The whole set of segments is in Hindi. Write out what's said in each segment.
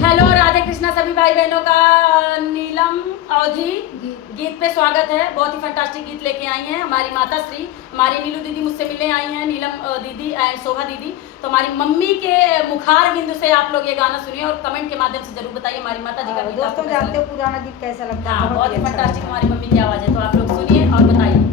हेलो राधे कृष्णा सभी भाई बहनों का नीलम अवधि गीत पे स्वागत है। बहुत ही फंटास्टिक गीत लेके आई हैं हमारी माता श्री, हमारी नीलू दीदी मुझसे मिलने आई हैं, नीलम दीदी एंड शोभा दीदी। तो हमारी मम्मी के मुखार बिंदु से आप लोग ये गाना सुनिए और कमेंट के माध्यम से जरूर बताइए हमारी माता जी का गीत दोस्तों जानते हो पुराना गीत कैसा लगता है? हाँ, बहुत ही फंटास्टिक हमारी मम्मी की आवाज़ है। तो आप लोग सुनिए और बताइए।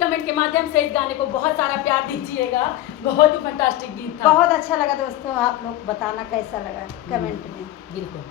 कमेंट के माध्यम से इस गाने को बहुत सारा प्यार दीजिएगा। बहुत ही फंटास्टिक गीत था। बहुत अच्छा लगा दोस्तों, आप लोग बताना कैसा लगा कमेंट में। बिल्कुल।